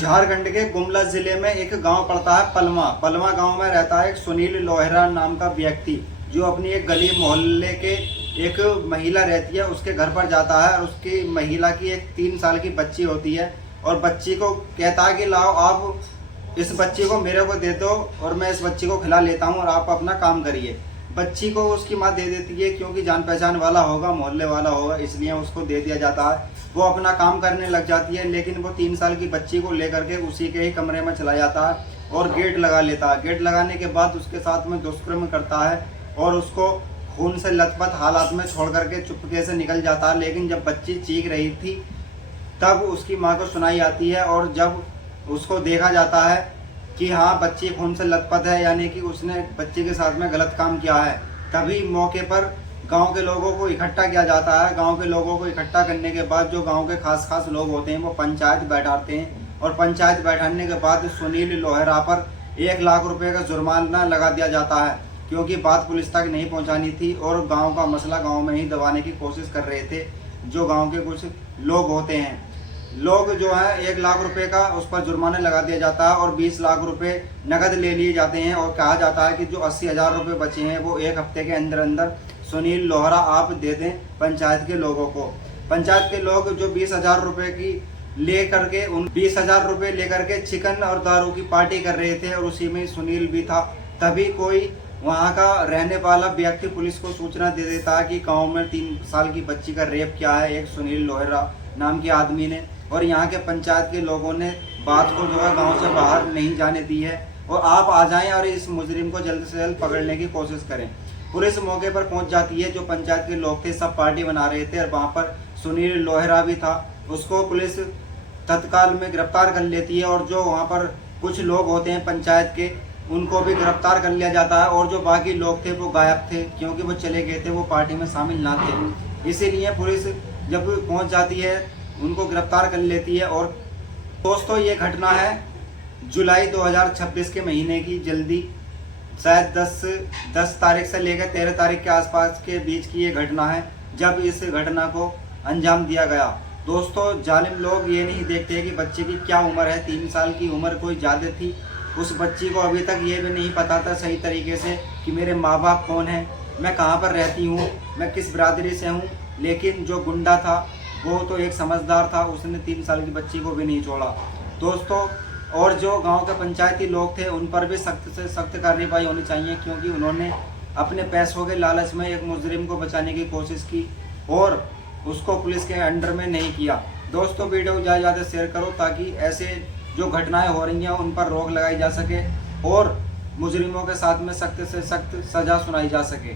झारखंड के गुमला जिले में एक गांव पड़ता है पलमा। पलमा गांव में रहता है एक सुनील लोहरा नाम का व्यक्ति, जो अपनी एक गली मोहल्ले के एक महिला रहती है उसके घर पर जाता है। और उसकी महिला की एक 3 साल की बच्ची होती है और बच्ची को कहता है कि लाओ आप इस बच्ची को मेरे को दे दो और मैं इस बच्ची को खिला लेता हूँ और आप अपना काम करिए। बच्ची को उसकी माँ दे देती है, क्योंकि जान पहचान वाला होगा, मोहल्ले वाला होगा, इसलिए उसको दे दिया जाता है। वो अपना काम करने लग जाती है, लेकिन वो 3 साल की बच्ची को लेकर के उसी के ही कमरे में चला जाता है और गेट लगा लेता है। गेट लगाने के बाद उसके साथ में दुष्कर्म करता है और उसको खून से लथपथ हालात में छोड़ करके चुपके से निकल जाता है। लेकिन जब बच्ची चीख रही थी तब उसकी माँ को सुनाई आती है, और जब उसको देखा जाता है कि हाँ बच्ची खून से लथपथ है, यानी कि उसने बच्ची के साथ में गलत काम किया है, तभी मौके पर गांव के लोगों को इकट्ठा किया जाता है। गांव के लोगों को इकट्ठा करने के बाद जो गांव के खास लोग होते हैं वो पंचायत बैठाते हैं, और पंचायत बैठाने के बाद सुनील लोहरा पर 1 लाख रुपए का जुर्माना लगा दिया जाता है, क्योंकि बात पुलिस तक नहीं पहुंचानी थी और गाँव का मसला गाँव में ही दबाने की कोशिश कर रहे थे जो गाँव के कुछ लोग होते हैं। लोग जो है 1 लाख रुपए का उस पर जुर्माना लगा दिया जाता है और 20 लाख रुपए नकद ले लिए जाते हैं, और कहा जाता है कि जो 80,000 रुपए बचे हैं वो 1 हफ्ते के अंदर अंदर सुनील लोहरा आप दे दें पंचायत के लोगों को। पंचायत के लोग जो 20,000 रुपए की ले करके उन 20,000 रुपए लेकर के चिकन और दारू की पार्टी कर रहे थे, और उसी में सुनील भी था। तभी कोई वहाँ का रहने वाला व्यक्ति पुलिस को सूचना दे देता है कि गाँव में 3 साल की बच्ची का रेप किया है एक सुनील लोहरा नाम के आदमी ने, और यहाँ के पंचायत के लोगों ने बात को जो है गांव से बाहर नहीं जाने दी है, और आप आ जाएं और इस मुजरिम को जल्द से जल्द पकड़ने की कोशिश करें। पुलिस मौके पर पहुंच जाती है। जो पंचायत के लोग थे सब पार्टी बना रहे थे, और वहाँ पर सुनील लोहरा भी था। उसको पुलिस तत्काल में गिरफ्तार कर लेती है, और जो वहाँ पर कुछ लोग होते हैं पंचायत के उनको भी गिरफ्तार कर लिया जाता है, और जो बाकी लोग थे वो गायब थे, क्योंकि वो चले गए थे, वो पार्टी में शामिल ना थे। इसीलिए पुलिस जब पहुँच जाती है उनको गिरफ्तार कर लेती है। और दोस्तों ये घटना है जुलाई 2026 के महीने की, जल्दी शायद 10 तारीख से लेकर 13 तारीख के आसपास के बीच की ये घटना है, जब इस घटना को अंजाम दिया गया। दोस्तों जालिम लोग ये नहीं देखते कि बच्चे की क्या उम्र है। 3 साल की उम्र कोई ज़्यादा थी। उस बच्ची को अभी तक ये भी नहीं पता था सही तरीके से कि मेरे माँ बाप कौन हैं, मैं कहाँ पर रहती हूँ, मैं किस बिरादरी से हूँ। लेकिन जो गुंडा था वो तो एक समझदार था, उसने 3 साल की बच्ची को भी नहीं छोड़ा दोस्तों। और जो गांव के पंचायती लोग थे उन पर भी सख्त से सख्त कार्रवाई होनी चाहिए, क्योंकि उन्होंने अपने पैसों के लालच में एक मुजरिम को बचाने की कोशिश की और उसको पुलिस के अंडर में नहीं किया। दोस्तों वीडियो ज़्यादा शेयर करो, ताकि ऐसे जो घटनाएं हो रही हैं उन पर रोक लगाई जा सके और मुजरिमों के साथ में सख्त से सख्त सज़ा सुनाई जा सके।